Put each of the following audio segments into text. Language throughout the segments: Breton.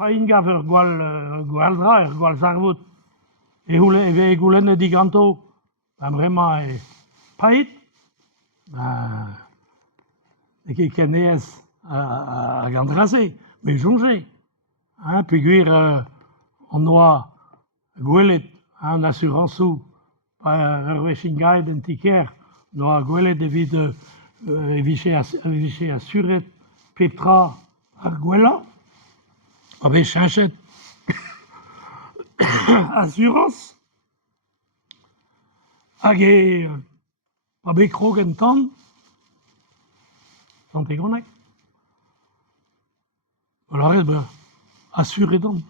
paingav gwaldra, gwal zarvout. E goulennet diganto, vraiment, paït, et qui kenez à gandrasé, mais jongé. Peguir, on doit gwelet, en assurance sous, par Rechingaid en tiker, doit gwelet evit eviché assuret, Petra, ar gwella, avec chanchet assurance, hag avec Rogenton, santé gonek. Alors, assuré donc.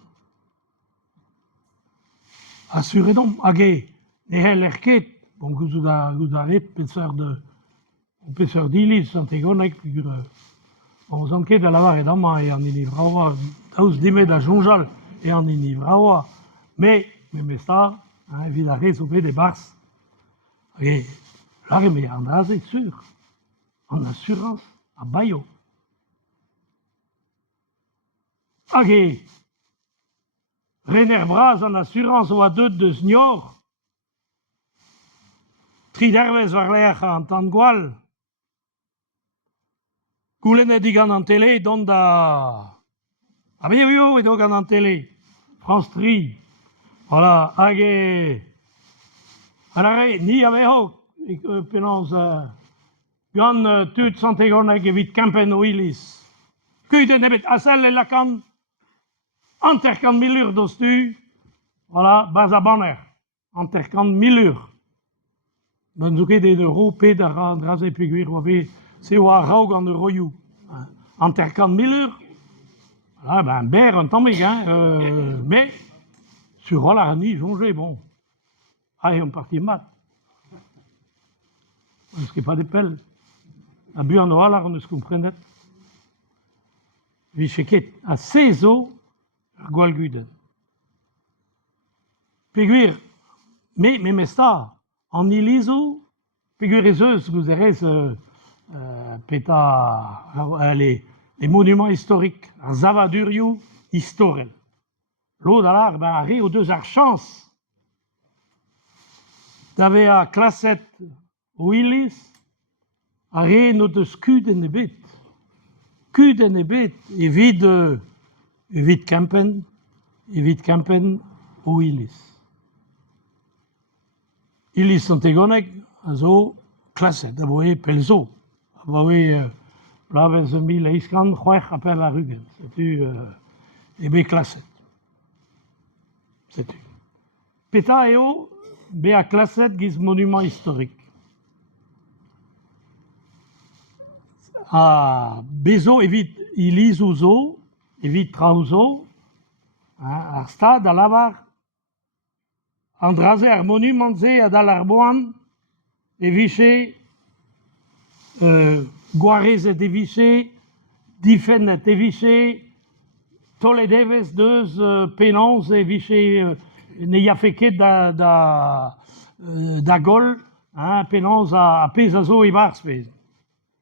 Assuré donc, hag l'erket, bon, vous avez pêcheur d'Ilis, santé gonek, on s'enquête à la barre et d'Ama et en Inivrawa, tous dimet à Jonjal et en Inivrawa, mais ça, évidemment, au fait des bars. Et là, mais en a, c'est sûr, en assurance, à Bayo. Ok, René Bras en assurance ou à deux de Snior, Triderves var l'air en Tangual, Goulenet digan en télé, Donda. Ah bien oui, et donc en télé, France 3, voilà, ok. Alors, ni aveho, penons, gan tut santegonek evit campen oilis. Kuit nebet asel et lacan, anterkan milur dostu, voilà, bas à banner, anterkan milur. Dan zoek je de rope daar dras et piguir, wabe, c'est wa raug en royou. Anterkan milur, voilà, ben, ber, un tombig, mais, sur la ni jongé, bon. Allez, on partit mat. On ne pas des pelles. A bu en oalar, on ne se comprenait. Vicheket, à 16 ans, Gwalguden. Peguir, mais ça, en iliso, peguir et vous verrez, les monuments historiques, Zavaduriou, Historel. L'eau d'alar, ben, arrêt aux deux archances. D'avait à Classet, Willis, arrêt notre scud en ebet. Scud en ebet, evit campen, Willis. Illis santegonek, zo, Classet, d'avoyer pelzo. D'avoyer, blavez mille eiskan, choech appel la rugen. C'est-tu, ebet Classet. C'est-tu. Peta eo, be a Classet giz monument historique. A bezo evit Illis ouzo, evit trauzo, ar stad a lavar, andrazer monumentze a dal arboan, eviche, goarezet eviche, difennet eviche, toledevez deus penons eviche, ne ya feket da gol, penons a pez a zo e bars pez.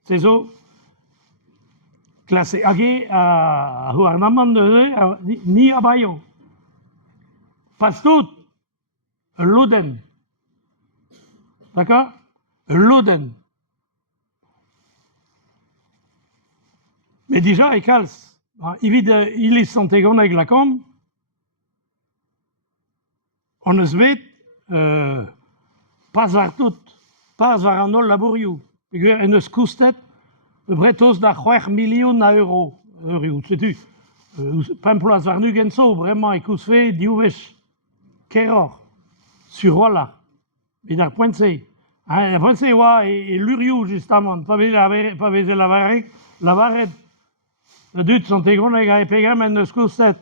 C'est zo, classé agé à Huarnaman ni à Bayo. Pas tout, Loden. D'accord? Loden. Mais déjà, Ekals, il est santégon avec la com, on ne se met pas vers tout, pas vers un ol laborieux. Et ne se coustet, bretos da 4 millions d'euros. C'est-tu? Pemploas var nugenso, vraiment, et cousfé, diouvesh, keror, sur voilà. Et dar pointe, pointe, et l'uriou, justement, pas la varette, le dut santégon avec pegam en ne se coustet.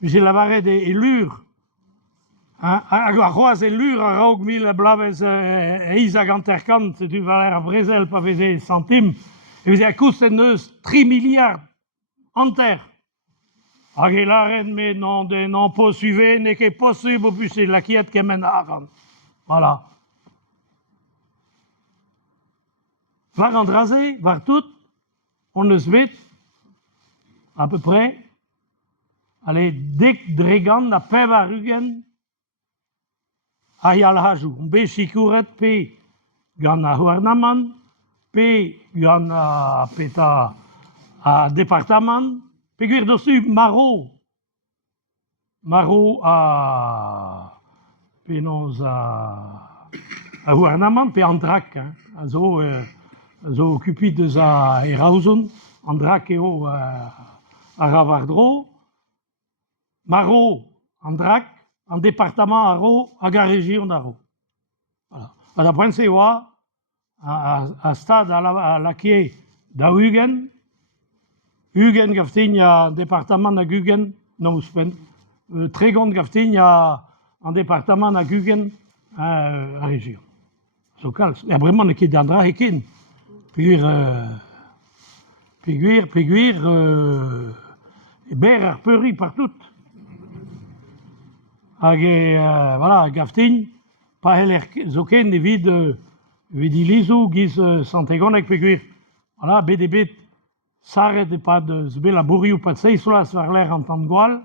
J'ai la varette et l'ur. A roaz et l'ur a raug mille blaves Isaac Anterkant, c'est une valeur à Brésil, pas des centimes, et vous avez coûté 3 milliards en terre. Et la mais non, poursuivez, n'est que possible, puis c'est la quiette qui mène à Aran. Voilà. Var Andrasé, var tout, on ne se met à peu près allez, dik dregan a pev a rugen a yal hajou. On be chikouret pe gant a houarnaman, pe gant a peta a departament, pe gwir dostu maro a penoz a houarnaman, pe an drak, a zo occupit deus a eraouzon, an drak eo a ravardro, maro an drak, an departament a ro hag a region a ro. Voilà. Ha da poent-se oa a stad a lakie da Ugent, Ugent gaftin a departament a Ugent, non ouspen, tregont gaftin a departament a Ugent a region. So kalz. E bremañ ne ket d'an dra eken. Peguir, e ber ar peuri partout. Hag voilà, gaftin, pa heller zo ken evit ilizou giz santegonek peguir. Voilà, bet e bet saret e pad zbe labourioù pad seislas war l'er an tan gwal,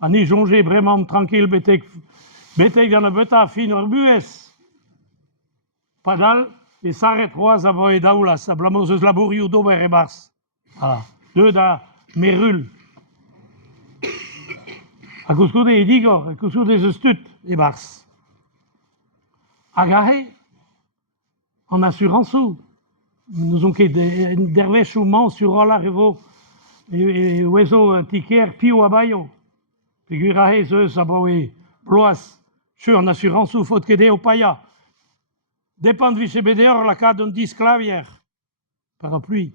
a ni jonge bremañ tranquil betek gant a beta fin ur buez. Padal, e saret roaz a vo e daoulas, a blamoz eus labourioù d'ober e bars. Voilà, deuet a merul. Ha kousgoude e digor, kousgoude eus stut e bars. Hag ahe, an assuranceoù. Nous on ket dervech ou man sur roller evo e ouezo un tiker pio a baio. Peguir ahe zeus a bo e bloaz, cheu an assuranceoù faute ket eo paia. Depant viche bedeor la kad un disklavier. Parapluie.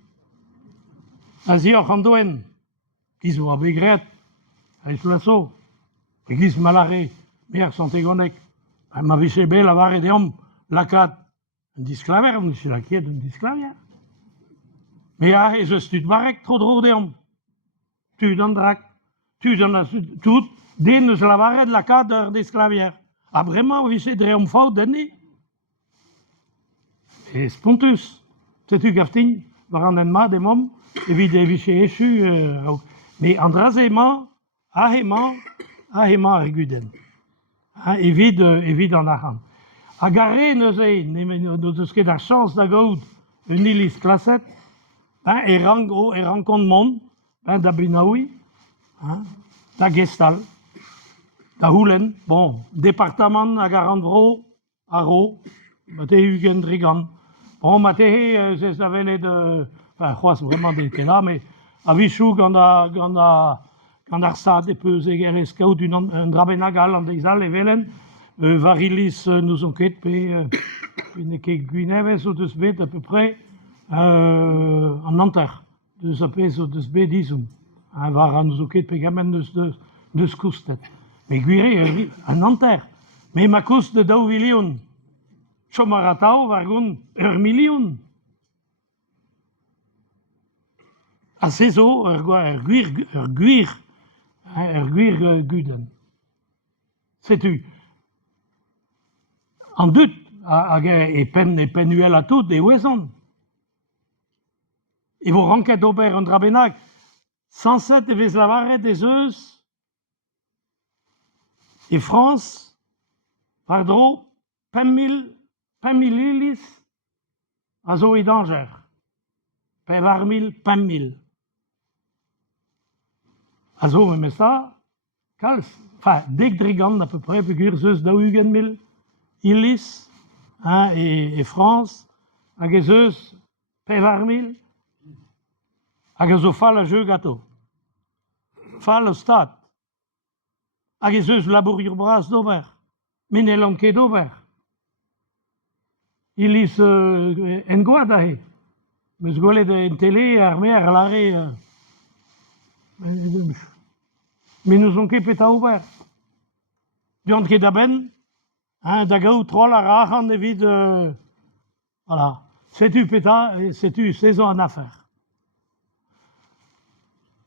Azior an doen. Giz oa begret. A eslaso. E giz malare. Mer santegonek. Ma viche be la vare deom la kad. Un disklavier, on se lakiet un disklavier. Me a ez eus tud barek tro dro deom. Tud an drak. Tud an tout. Den eus la vare de la kad ur disklavier. A bremañ viche dreom faout denni. E spontus, setu gaftin, war an en ma demom, evit e viche echu, me an drazemañ, ahemañ ar guden. Evit an arran. Hag a re neus neus ket ar chans da gaout un iliz klaset, e rankont mont, da Bunaoui, da Gestal, da Houlen, bon, departament hag ar an vro, a ro, mate Ugent Drigan. Bon, mate zez da vele de... Enfin, c'hoaz vraiment de ket la, mais a vichou gant ar stad e peus egerez kaout un drabenagal an deizal e velen, var iliz nous on ket pe ne ket gwinevez o deus bet à peu près an Nanter, deus a pez o deus bet dizoum. Var an nous on ket pe gamen deus koustet. Me gwire an Nanter, me ma koust de daou vilion. Chomaratao war gant ur milion. A sezo ur gwir guden. Setu. An dut hag e penuel a tout e ouezon. E vo ranket ober un drabenag. 107 e vez lavaret ez eus. E France, par dro, 5.000 iliz a zo e danger. 5.000. A zo me ça, kalz, enfin, dek dregan à peu près, pegur zeus da Ugent 1000 iliz, e France, hag ez eus 5.000, hag ez o fall a jeu gato. Fall o stad. Hag ez eus labourioù bras d'ober, men e lanket d'ober. Iliz en goad ahe. Meus gwelet en tele ar mer lare... Mais nous on ket peta ober. Diant ket da ben, da gaout troll ar arc'hant evit... Voilà. Setu peta, setu sezon an afer.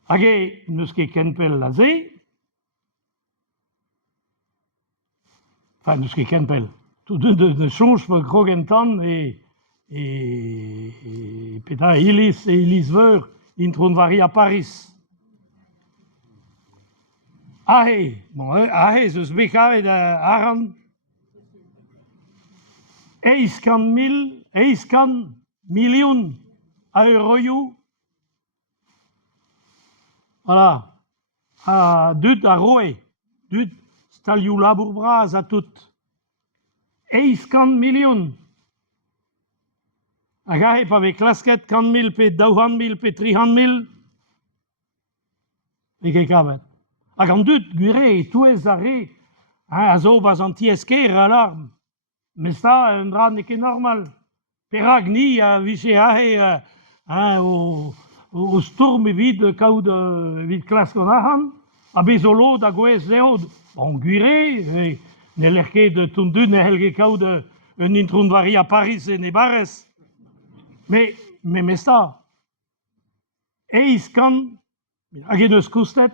Hag neus ket kenpel la ze. Enfin, neus ket kenpel. Tout de chonj pe krogentan e peta iliz veur intron vari a Paris. Ahe, bon, ahe, zeus bekavet aran, eiskan million a euroioù, voilà, dud a roe, dud stalioù labour bras a tout. Eiskan million. Hag ahe pa ve klasket 100.000 pe 200.000 pe 300.000, e ket kavet. Hag an dud gwire touez a re, a zo bas an tiesker alarm. Mais ça, un dra n'est que normal. Perak ni a vise ahe o storm evit kaout evit klask an ahan, a bezolo da gwez zeod. Bon, gwire, ne lerket de ton dud ne helge kaout un intron vari a Paris e ne barres. Mais ça, eiskan, hag eus koustet,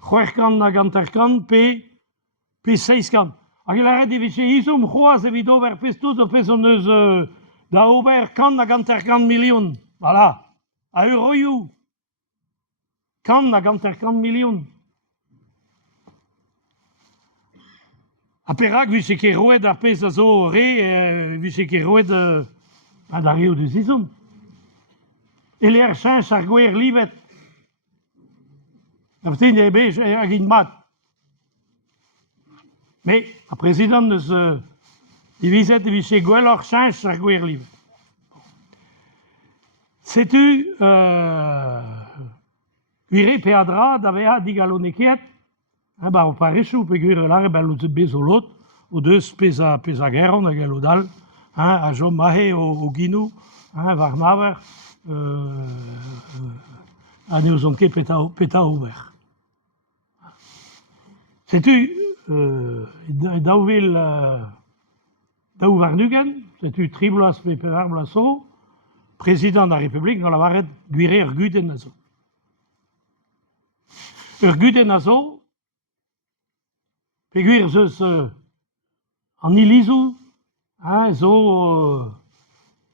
c'hwerkan hag anterkan pe 6kan. Hag e lâret evit izom c'hoaz evit ober pestout o pez an eus da ober kan hag anterkan million. Voilà, a euroioù. Kan hag anterkan million. A perak vise ket roet ar pez a zo re, vise ket roet da reo deus izom. E l'er cheñch ar gwer livet. A vete ne ebej hag in mat. Mais a prezident neus divizet e vise gwell ar cheñch ar gwer livet. Setu, gwire pe a dra da veha digal o nekiet, ba o parechou pe gwir lare bel o bezolot, o deus pez a geron hag el o dal, a jom mahe o ginou, war maver, a neus on ket peta ober. Setu, daouvel daou varnugen, setu triblas pe pevar blaso, président de la République dans la varet gwire ur guden a zo. Ur guden a zo, pe gwir zeus an ilizou, zo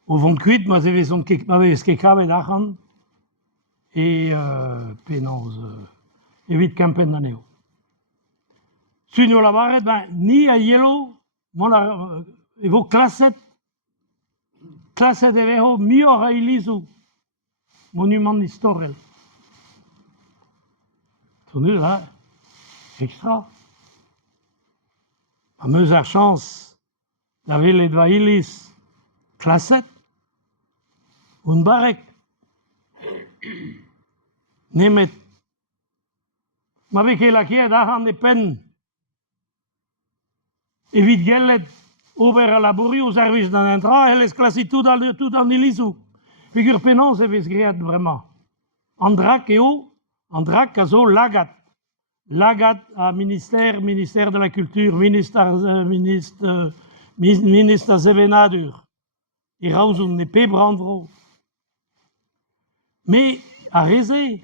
o vont kuit ma vez ket kavet achan, e penaos evit kempenn aneo. Sunio la varet, ni a yelo, evo klaset eveho mior a ilizou, monument istorel. Tonu là, extra. A meus ar chans da velet va iliz klaset, un barek, nemet, ma vez ket lakiet ac'han e pen, evit gellet ober a labori o service d'an entra, el eus klasit tout an ilizou. Figur penans e vez great vraiment. An drak eo, an drak a zo lagat. Lagat a ministère de la culture, ministre zevenadur. E raouzon ne pe brandvro. Me a reze,